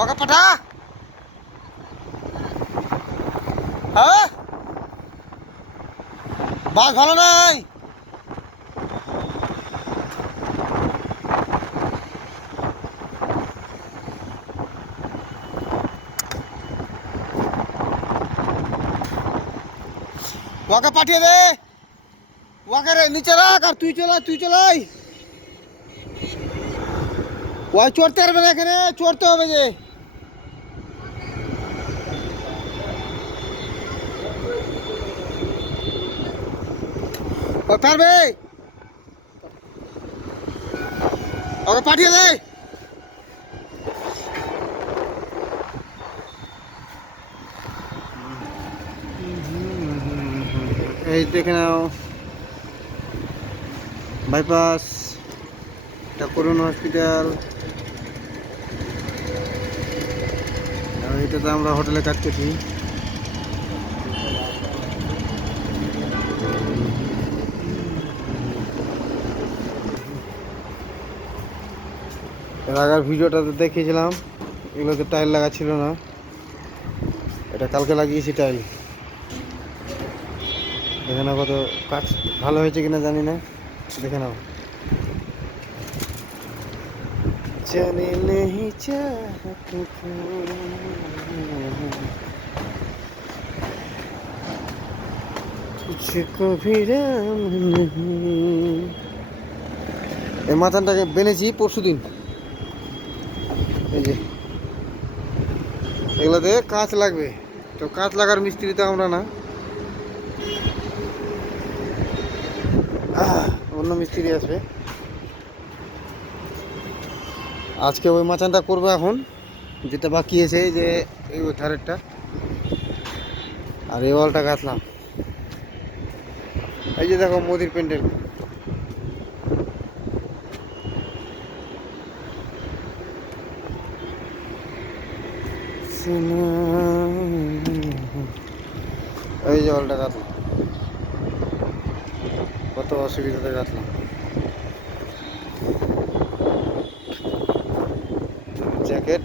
ওকে পাঠা। হ্যাঁ বাস ভালো নাই। ওকে পাঠিয়ে দে। ওকে রে নিচে রাখ আর তুই চলাই। ওই চড়তে পারবে না, এখানে চড়তে হবে যে। ও পারবে, ওকে পাঠিয়ে দে। এই দেখে নাও বাইপাস, এটা করুন হসপিটাল। আর এটাতে আমরা হোটেলে কাজ করছি। এর আগের ভিডিওটাতে দেখিয়েছিলাম, এগুলোতে টাইল লাগা ছিল না, এটা কালকে লাগিয়েছি টাইল। দেখে নাও কত কাজ ভালো হয়েছে কিনা জানি না, দেখে নাও। জানি নেই এই মাথানটাকে বেনেছি পরশুদিন। এই যে এগুলোতে কাঁচ লাগবে, তো কাঁচ লাগার মিস্ত্রি তো আমরা না, অন্য মিস্ত্রি আসবে। আজকে ওই মাচানটা করবো এখন, যেটা বাকি আছে যে এই ধারেরটা, আর এই ওয়ালটা গাঁথলাম। এই যে দেখো মোদির প্যান্ডেল। এই যে ওয়ালটা গাঁথলাম, কত অসুবিধাতে গাঁথলাম। জ্যাকেট